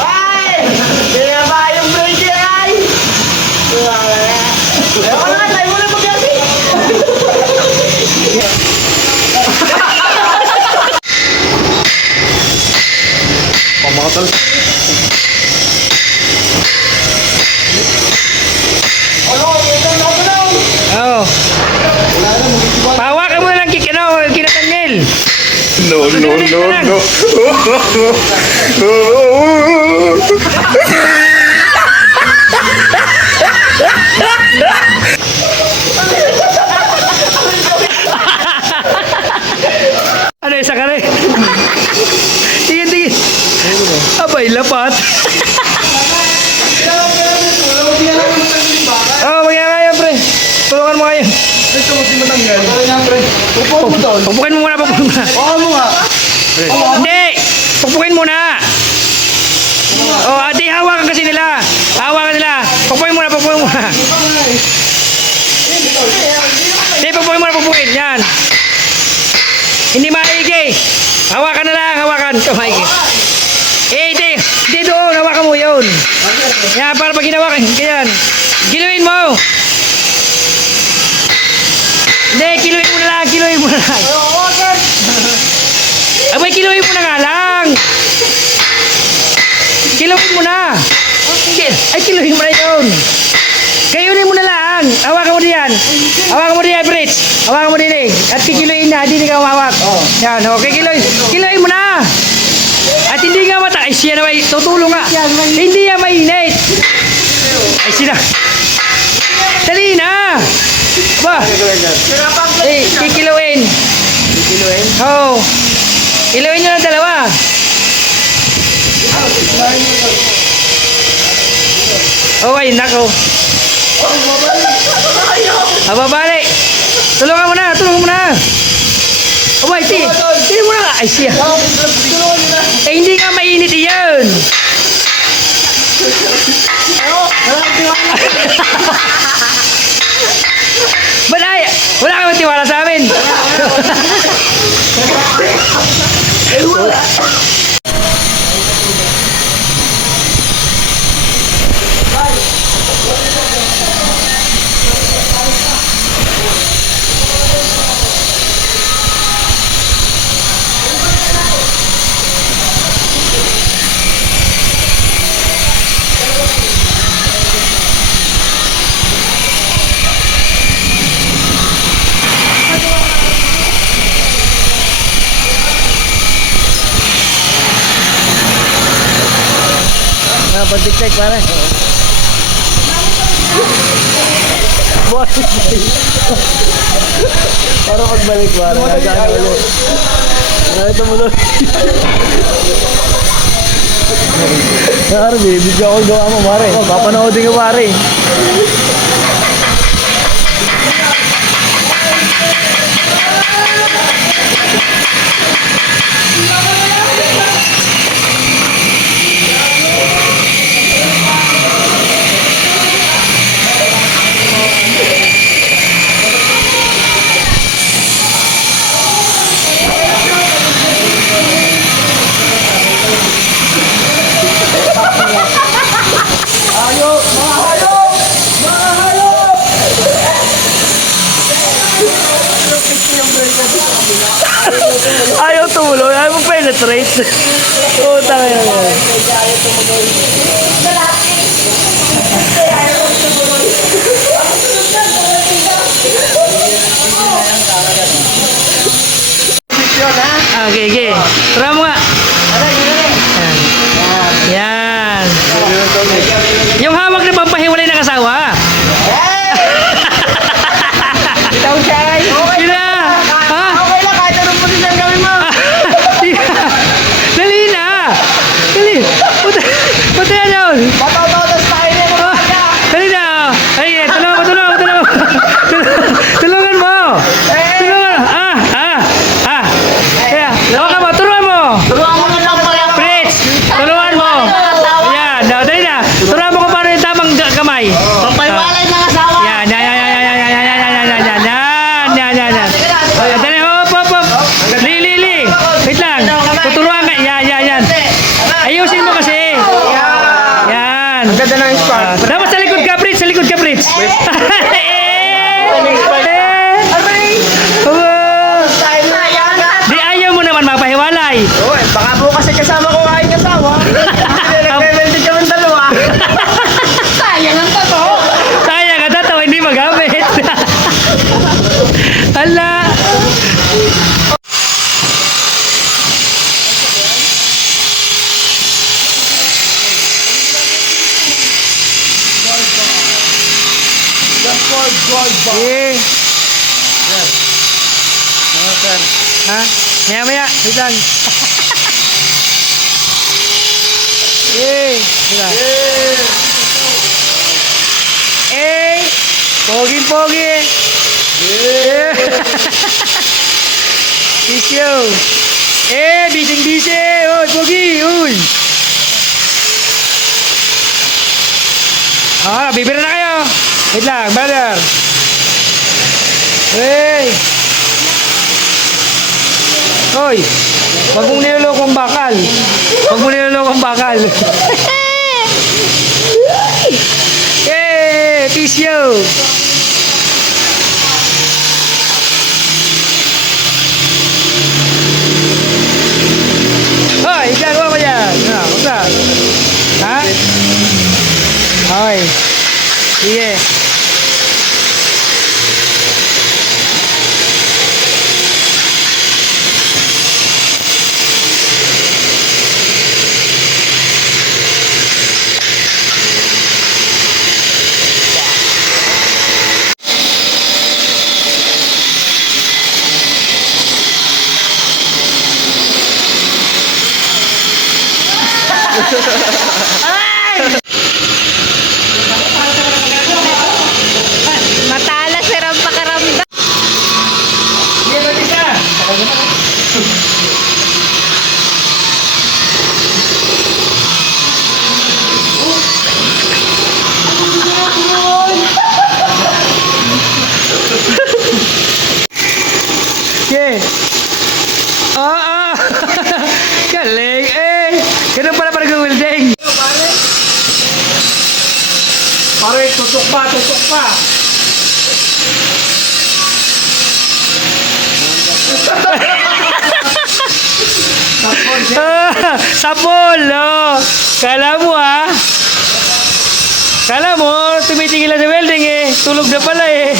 Ay! Kaya ba yung break ay? Ewan na, tayo mo na mag-gabi. Pamakatal. Oh. Pahawakan mo na lang kinatangil. No, no, no, no. Ano isa ka rin? Tingin, tingin. Abay, lapat. Oh, magyaya kayo, pre. Tulungan mo kayo. Ito mo si matanggal. Upuan mo doon. Pupukin mo muna, pupukin mo muna. Oo mo nga. Hindi! Pupukin muna! Oh, ate, hawakan kasi nila. Hawakan nila. Pupukin muna, pupukin muna. Hindi, pupukin muna, pupukin. Yan. Hindi maigi. Hawakan na lang, hawakan. Ito, maigi. Hindi. Hindi doon, hawakan mo yun. Yan, para pag hinawakan. Ganyan. Giluin mo. Hindi, kiluin mo na lang, kiluin mo na lang. Abay, kiluin mo na nga lang. Kiluin mo na. Ay, kiluin mo na yun. Kayunin mo na lang. Hawakan mo diyan. Hawakan mo diyan, Fritz. Hawakan mo din eh. At kikiluin na, hindi ka umawak. Yan, okay, kiluin. Kiluin mo na. At hindi nga mata. Ay, siya na may tutulong nga. Hindi yan mainit. Ay, sina. Dali na. Ba? Eh, kikiluin. Kiluin? Oo. Kiluin nyo ng dalawa. Oh, ay, nako. Ababali. Tulungan mo na, tulungan mo na. Oh, ay, hindi mo na. Ay, siya. Eh, hindi nga mainit iyon. Balay, wala kang tiwala sa amin. Pantik-tik pare. Para pagbalik pare. Gagano ulit. Ito mo ulit. Pare, bibigyan ko gawa mo pare. Papanoodin ko pare. Ayaw tumulo, ayaw mo penetrate. Oo, tanga yan. Okay, okay. Tara mo nga. Yan. Yung hawak na pampahiwalay ng asawa. Ikaw siya ay. Yun na. Ha? Okay lang, kahit anong posisyon gawin mo. Dali na. Dali. Punta yan yun. Matatawas tayo niya kung kaya. Dali na. Ay, tulungan mo, tulungan mo, tulungan mo. Tulungan mo. Tulungan. Kaya, hawakan mo, tulungan mo. Tulungan mo na lang pala. Fritz, tulungan mo. Ayan, dali na. Tulungan mo kung paano yung tamang kamay. Ay! Oo, baka po kasi kasama ko aking asawa. Nagre-rented kami dalawa. Sayang ang tato! Sayang ang tato, hindi magamit. Hala! Eh. Ha? Maya-maya, wait lang. Eh, sila. Eh, pogi-pogi. Eh. Bisyo. Eh, bising-bisi. Uy, pogi, uy. Ah, bibira na kayo. Wait lang, brother. Hey. Hoy, wag mong nilolokong bakal. Wag mong nilolokong bakal. Eh, pisyo. Hoy, gagawa mo yan. Basta. Ha? Hoy. Sige. Matalas sir ang pakaramdam. Sige, mag-isa. Okay. Ah, ah. Galing. Eh, ganun pala para welding. Pare, tutok pa, tutok pa. Ah, sapol, oh. Kala mo ah. Kala mo, tumitigil na sa welding eh. Tulog na pala eh.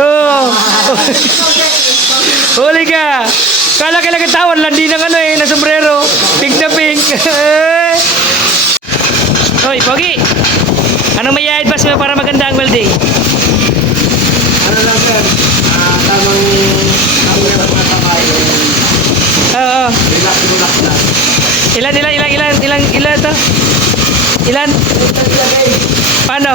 Oh. Huli ka. Kala katawan, landi ng ano eh, na sombrero. Pink na pink. Hoy, Pogi. Ano may i-advise mo para maganda ang welding? Ano lang sir, tamang mga kamay. Oo. Relax na. Ilan to? Ilan? Paano?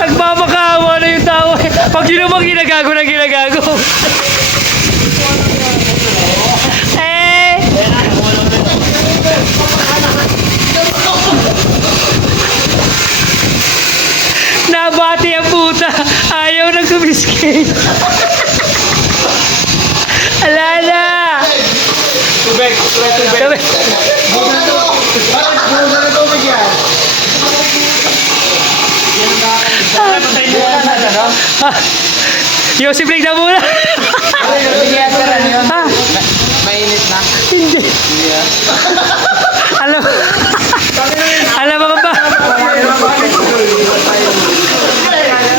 Nagmamakawa na yung tao. Pag yun naman ginagago na ginagago. Eh! Nabati ang puta. Ayaw na kumiskate. Ala na! Tubig. Tubig. Yossi break na muna. Ah, Mainit na. hindi. Alam, alam mo ba? Eh,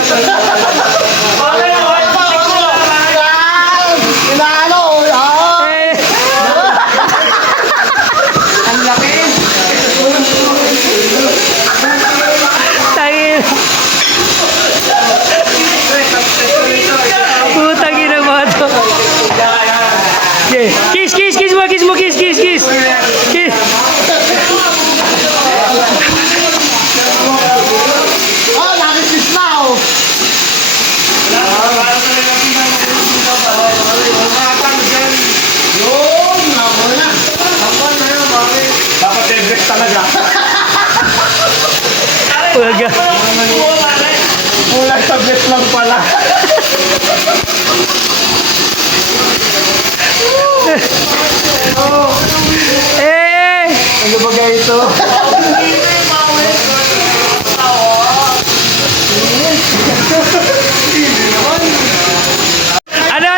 tangin. Putang ina mo to. Okay. Kiss. Kiss. Oh, nakikis na oh. Dapat i-break talaga. Waga. Mula tablet lang pala. Eh! Ano ba ito? Ano?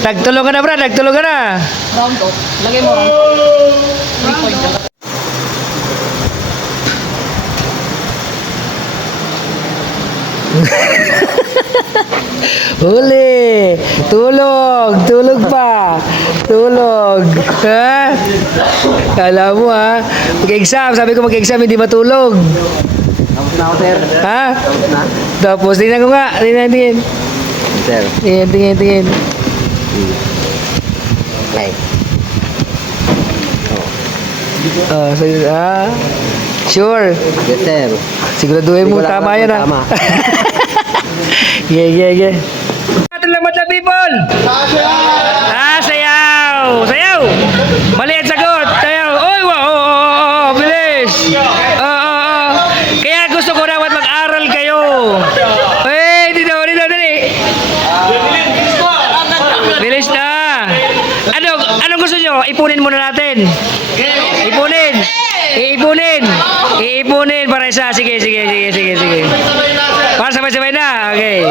Nagtulong ka na, Brad. Nagtulong ka na. Round off. Lagay mo round. 3 point. Huli. Tulog. Tulog pa. Tulog. Ha? Kala mo ha. Mag-exam. Sabi ko mag-exam hindi matulog. Tapos na ako, sir. Ha? Tapos na. Tapos, tingnan ko nga. Tingnan. Sir. Tingin. Okay. Sure. Yes, sir. Siguraduhin mo Hindi ko lang tama alam yan kung ha. tama. Yeah. Salamat na people! Sayaw! Sayaw! Mali ang sagot! Sayaw! Oy! Wow! Bilis! Kaya gusto ko dapat mag-aral kayo! Dito, dali! Bilis na! Anong gusto nyo? Ipunin muna natin! Iipunin para isa. Sige. Para sabay-sabay na. Okay.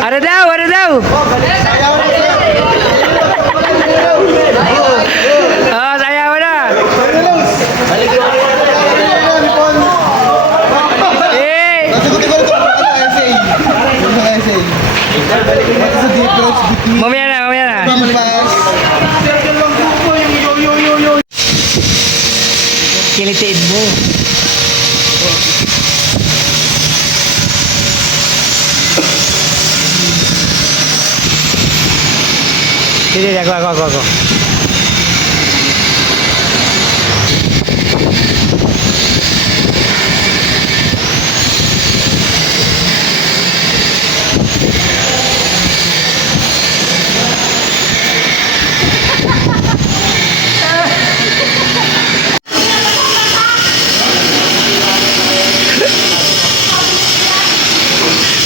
Ano daw? Sayaw na. Nasagutin ko na ito. Essay. What is the difference between Mamaya na. Belfast? Kilitiin mo. Sige, ako.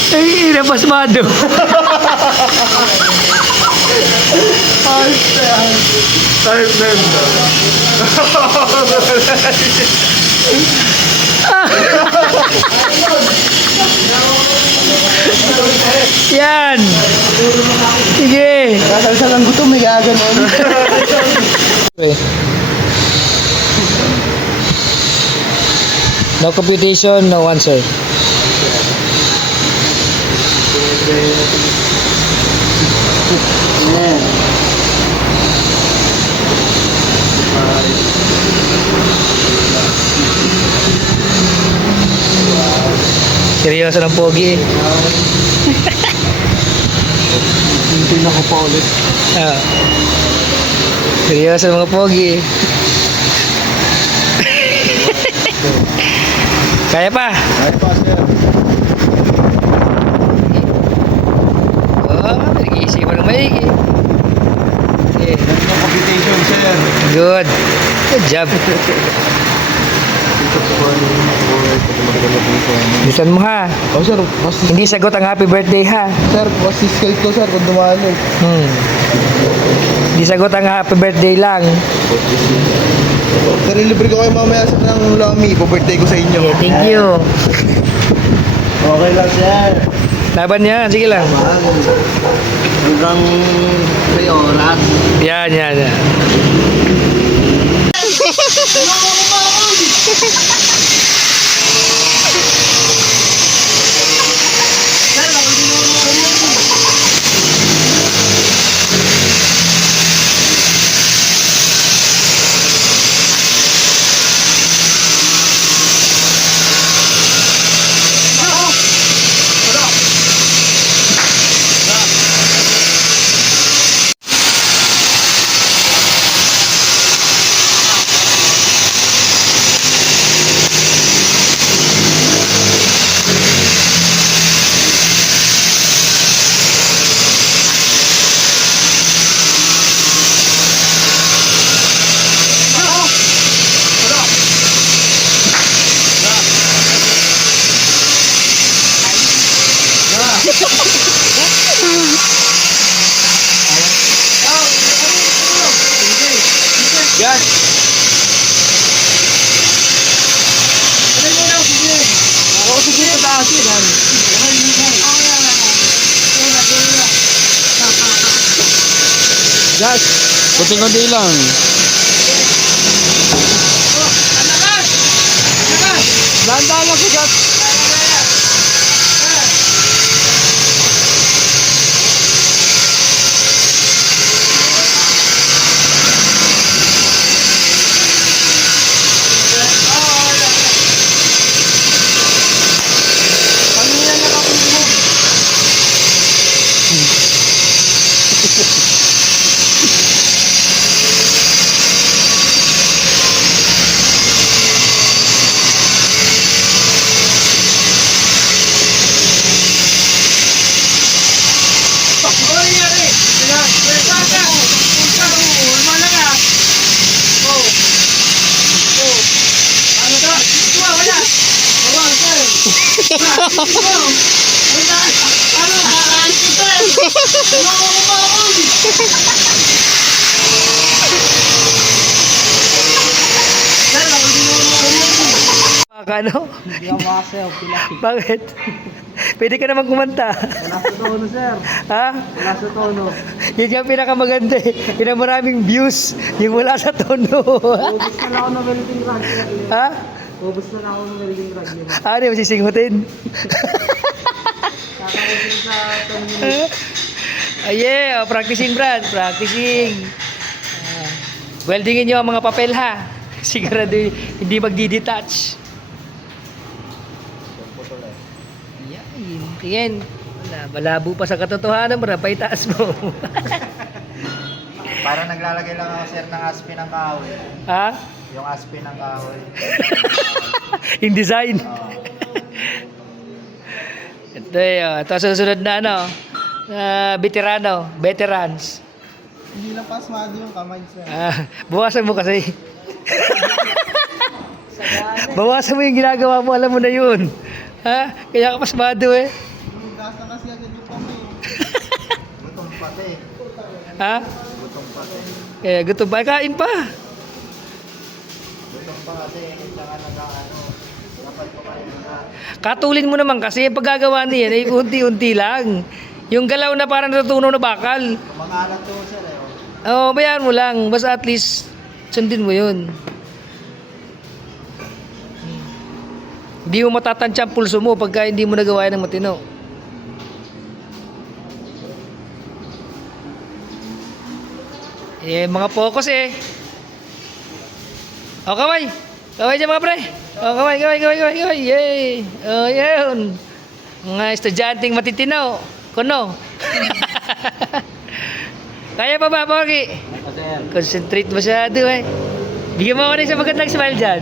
Ay, napasmado. Yan. Sige. Kasalsa lang gutom, may gaganon. No computation, no answer. Seryoso ng pogi eh. Hindi na ko pa ulit. Seryoso ng mga pogi eh. Kaya pa? Ay pa, sir. Nag-iisipan ng maigi. Okay. No computation, sir. Good job. Bilisan mo ha. Oh, sir, Hindi sagot ang happy birthday ha. Sir, ko, sir, kung dumalo. Hindi sagot ang happy birthday lang. Sir, ilibre ko kayo mamaya sa ng Lami. Po-birthday ko sa inyo. Thank you. Okay lang, sir. Laban niya. Sige lang. Hanggang 3 oras. Yan. Gas. Kunti-kunti lang. Dahan-dahan lang si Gas. Ano? Hindi ako makasayaw, pilaki. Bakit? Pwede ka naman kumanta. Wala sa tono, sir. Ha? Wala sa tono. Yun yung pinakamaganda eh. Yun ang maraming views. Yung wala sa tono. Ubus na lang ako ng welding rod. Ha? Ubus na lang ako ng welding rod. Ano yung sisingutin? Kakausap sa tono. Yeah, practicing Brad. Practicing. Weldingin nyo ang mga papel ha. Sigurado hindi magdi-detach. Yan. Wala, malabo pa sa katotohanan, marapay taas mo. Para naglalagay lang ako, sir, ng aspi ng kahoy. Ha? Yung aspi ng kahoy. In design. Ito ito susunod na ano, veterans. Hindi lang pasmado yung kamay, sir. Bawasan mo kasi. Bawasan mo yung ginagawa mo, alam mo na yun. Ha? Kaya ka pasmado eh. Gasa kasi agad yung kamay. Gutom pati. Ha? Gutom pati. Kaya gutom ba? Kain pa. Gutom pa kasi, tsaka nag-ano. Dapat kumain na. Katulin mo naman kasi yung paggagawa niyan ay unti-unti lang. Yung galaw na parang natutunaw na bakal. Kumakalat to, sir, eh. Oo, bayaan mo lang. Basta at least sundin mo yun. Hindi mo matatansya ang pulso mo pagka hindi mo nagawa ng matino. Mga focus eh. O, kaway. Kaway dyan mga pre. O, kaway. Yay. O, yun. Mga estudyanteng matitino. Kuno. Kaya pa ba, Pogi? Concentrate masyado eh. Bigyan mo ako na isang magandang smile dyan.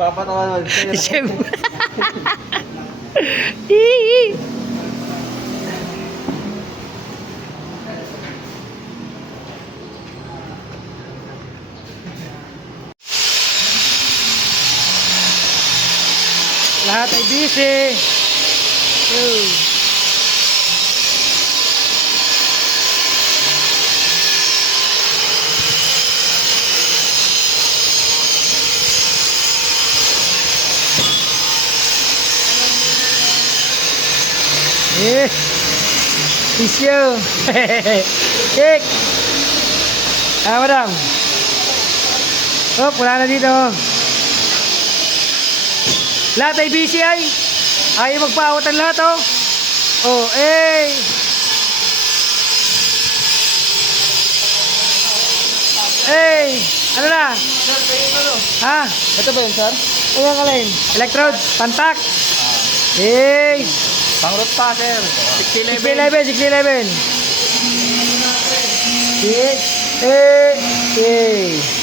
Papatawa nun, sir. Siyempre. Hihi. Lahat ay busy. Tissue. Cake. Madam. Oh, wala na dito. Lahat ay busy ay. Ayaw magpaawatan lahat oh. Oh, eh. Ano na? Ha? Ito ba yun, sir? Ayan ka lang. Electrode, pantak. Pangrot pa, sir. 611. 6, 8,